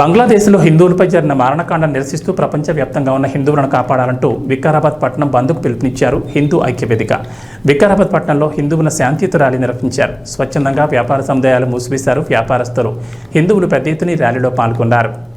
బంగ్లాదేశ్లో హిందువులపై జరిగిన మారణకాండను నిరసిస్తూ ప్రపంచవ్యాప్తంగా ఉన్న హిందువులను కాపాడాలంటూ వికారాబాద్ పట్టణం బంద్కు పిలుపునిచ్చారు హిందూ ఐక్యవేదిక. వికారాబాద్ పట్టణంలో హిందువుల శాంతియుత ర్యాలీ నిర్వహించారు. స్వచ్ఛందంగా వ్యాపార సముదాయాలు మూసివేశారు వ్యాపారస్తులు. హిందువులు పెద్ద ఎత్తున ర్యాలీలో పాల్గొన్నారు.